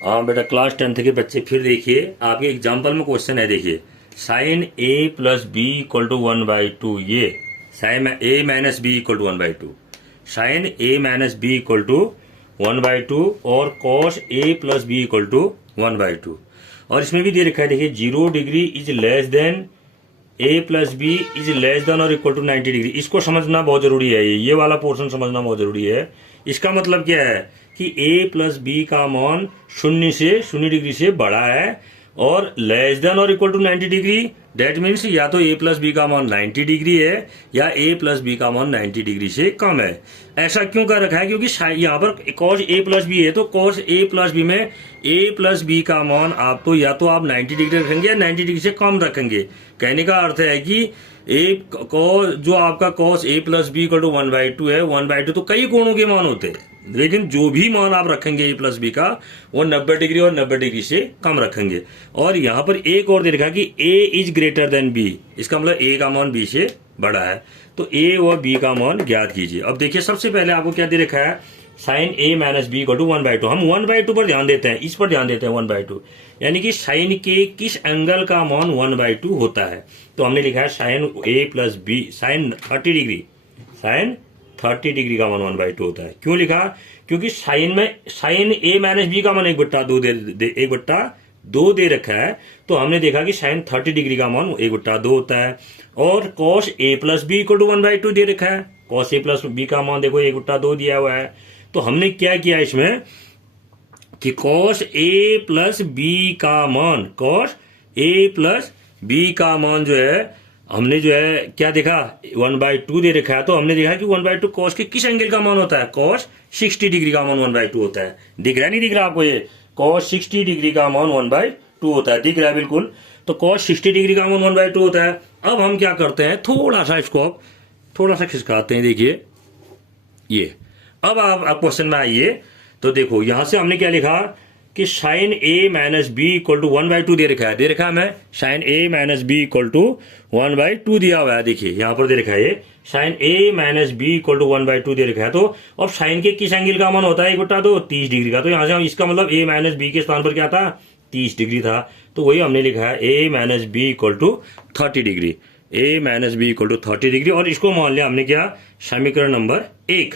हाँ बेटा, class 10th के बच्चे फिर देखिए, आपके एग्जाम्पल में क्वेश्चन है। देखिए, sine A plus B equal to 1/2, ये sine A minus B equal to 1/2, sine A minus B equal to 1/2 और cos A plus B equal to 1/2। और इसमें भी दे रखा है, देखिए 0 degree is less than A plus B is less than और इक्वल टू 90 डिग्री। इसको समझना बहुत जरूरी है, ये वाला पोर्शन समझना बहुत जरूरी है। इसका मतलब क्या है कि ए प्लस बी का मान 0 डिग्री से बड़ा है और लेस देन और equal to 90 degree. That means या तो ए प्लस बी का मान 90 डिग्री है या ए प्लस बी का मान 90 डिग्री से कम है। ऐसा क्यों कर रखा है? क्योंकि यहाँ पर कॉस ए प्लस बी है, तो कॉस ए प्लस बी में ए प्लस बी का मान आपको या तो आप 90 डिग्री रखेंगे या 90 डिग्री से कम रखेंगे। कहने का अर्थ है कि जो आपका cos A plus B equal to 1/2 है, 1/2 तो कई कोणों के मान होते हैं, लेकिन जो भी मान आप रखेंगे ए प्लस बी का वो 90 डिग्री और 90 डिग्री से कम रखेंगे। और यहाँ पर एक और दे रखा कि ए इज ग्रेटर देन बी, इसका मतलब ए का मान बी से बड़ा है, तो ए और बी का मान ज्ञात कीजिए। अब देखिए, सबसे पहले आपको क्या दे रखा है, sine A minus B equal to 1/2। हम 1/2 पर ध्यान देते हैं, इस पर ध्यान देते हैं 1/2, यानी कि साइन के किस एंगल का मान 1/2 होता है। तो हमने लिखा है sine A plus B, sine 30 degree, sine 30 degree का मान 1/2 होता है। क्यों लिखा? क्योंकि साइन में साइन ए माइनस बी का मान 1/2 दे रखा है, तो हमने देखा कि साइन 30 डिग्री का मान 1/2 होता है। और cos A plus B equal to 1/2 दे रखा है, कॉस ए प्लस बी का मान देखो 1/2 दिया हुआ है। तो हमने क्या किया इसमें कि कॉस ए प्लस बी का मान, कॉस ए प्लस बी का मान जो है, हमने जो है क्या देखा, 1/2 दे रखा है, तो हमने देखा कि 1/2 कॉस के किस एंगल का मान होता है, कॉस 60 डिग्री का मान 1/2 होता है। दिख रहा है नहीं दिख रहा आपको? ये कॉस 60 डिग्री का मान 1/2 होता है, दिख रहा है बिल्कुल। तो कॉस 60 डिग्री का मान 1/2 होता है। अब हम क्या करते हैं, थोड़ा सा इसको अब थोड़ा सा खिसकाते हैं। देखिए ये, अब आप क्वेश्चन में आइए, तो देखो यहां से हमने क्या लिखा कि sine A minus B equal to 1/2 दे रखा है हमें, sine A minus B equal to 1/2 दिया हुआ है। देखिए यहां पर दे रखा है sine A minus B equal to 1/2 दे रखा है। तो अब साइन के किस एंगल का मान होता है 1/2, 30 डिग्री का। तो यहां से हम इसका मतलब ए माइनस बी के स्थान पर क्या था, 30 डिग्री था। तो वही हमने लिखा है A minus B equal to 30 degree, A minus B equal to 30 degree. और इसको मान लिया हमने क्या, समीकरण नंबर 1।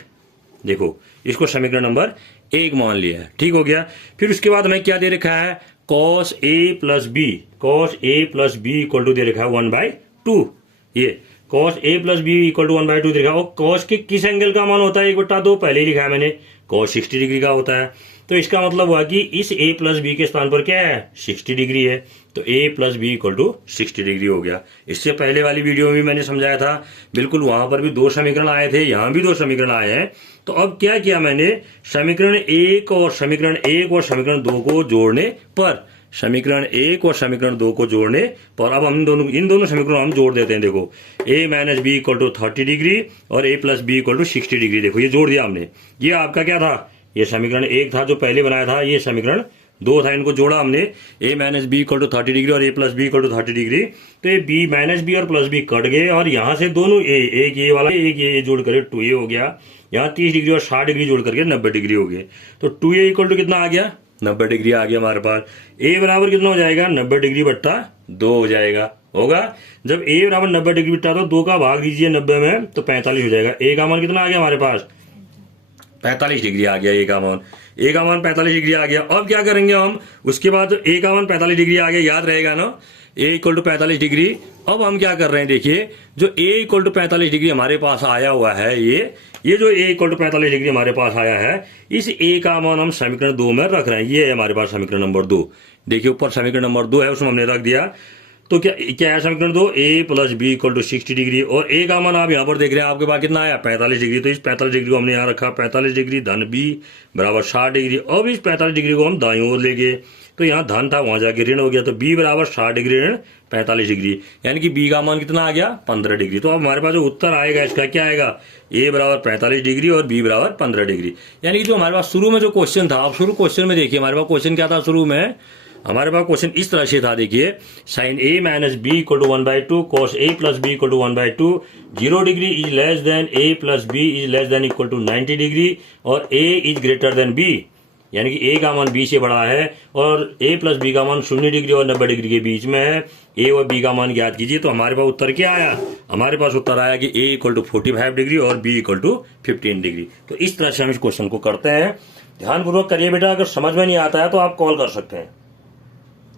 देखो इसको समीकरण नंबर 1 मान लिया है, ठीक हो गया। फिर उसके बाद हमें क्या दे रखा है, cos A plus B, cos A plus B equal to दे रखा है 1/2। ये cos A plus B equal to 1/2 दे रखा है। और कॉस के किस एंगल का मान होता है 1/2, पहले ही लिखा है मैंने, कॉस 60 डिग्री का होता है। तो इसका मतलब हुआ कि इस ए प्लस बी के स्थान पर क्या है, 60 डिग्री है। तो A plus B equal to 60 degree हो गया। इससे पहले वाली वीडियो में भी मैंने समझाया था, बिल्कुल वहां पर भी 2 समीकरण आए थे, यहां भी 2 समीकरण आए हैं। तो अब क्या किया मैंने, समीकरण 1 और समीकरण 2 को जोड़ने पर, समीकरण 1 और समीकरण 2 को जोड़ने पर अब हम इन दोनों समीकरणों हम जोड़ देते हैं। देखो a minus B equal to 30 degree और a plus B equal to 60 degree. देखो ये जोड़ दिया हमने। ये आपका क्या था, ये समीकरण 1 था जो पहले बनाया था, ये समीकरण 2 था, इनको जोड़ा हमने, a minus B equal to 30 degree और a plus B equal to 30 degree. तो ये b माइनस बी और प्लस बी कट गए और यहाँ से दोनों एक ये वाला एक ये जोड़ करके 2a हो गया। यहाँ 30 डिग्री और 60 डिग्री जोड़ करके 90 डिग्री हो गए। तो 2a इक्वल टू कितना आ गया, 90 डिग्री आ गया हमारे पास। a बराबर कितना हो जाएगा, 90 डिग्री बट्टा 2 हो जाएगा, होगा। जब a बराबर 90 डिग्री बट्टा 2 का भाग दीजिए 90 में, तो 45 हो जाएगा। a का मान कितना आ गया हमारे पास, 45 डिग्री आ गया। a का मान 45 डिग्री आ गया। अब क्या करेंगे हम, उसके बाद a का मान 45 डिग्री आ गया, याद रहेगा ना, a इक्वल टू 45 डिग्री। अब हम क्या कर रहे हैं, देखिए जो a इक्वल टू 45 डिग्री हमारे पास आया हुआ है, ये जो a इक्वल टू 45 डिग्री हमारे पास आया है, इस a का मान हम समीकरण 2 में रख रहे हैं। ये है हमारे पास समीकरण नंबर 2। देखिए ऊपर समीकरण नंबर 2 है, उसमें हमने रख दिया। तो क्या है समीकरण 2, a plus B equal to 60 degree. और a का मान आप यहाँ पर देख रहे हैं, आपके पास कितना आया, 45 डिग्री। तो इस 45 डिग्री को हमने यहाँ रखा, 45 डिग्री धन b बराबर 60 डिग्री। अब इस 45 डिग्री को हम दाईं ओर ले गए, तो यहाँ धन था वहां जाके ऋण हो गया। तो b बराबर 60 डिग्री ऋण 45 डिग्री, यानी कि b का मान कितना आ गया, 15 डिग्री। तो अब हमारे पास जो उत्तर आएगा इसका क्या आएगा, a बराबर 45 डिग्री और b बराबर 15 डिग्री। यानी कि जो हमारे पास शुरू में जो क्वेश्चन था, अब शुरू क्वेश्चन में देखिए हमारे पास क्वेश्चन क्या था, शुरू में हमारे पास क्वेश्चन इस तरह से था। देखिए sine a minus B equal to 1/2, cos a plus B equal to 1/2, 0 degree is less than a plus B is less than equal to 90 degree और a is greater than b, यानी कि ए का मान बी से बड़ा है और ए plus B का मान 0 डिग्री और 90 डिग्री के बीच में है। ए और बी का मान ज्ञात कीजिए। तो हमारे पास उत्तर क्या आया? हमारे पास उत्तर आया कि ए इक्वल टू 45 डिग्री और बी इक्वल टू 15 डिग्री। तो इस तरह से हम इस क्वेश्चन को करते हैं। ध्यानपूर्वक करिए बेटा, अगर समझ में नहीं आता है तो आप कॉल कर सकते हैं।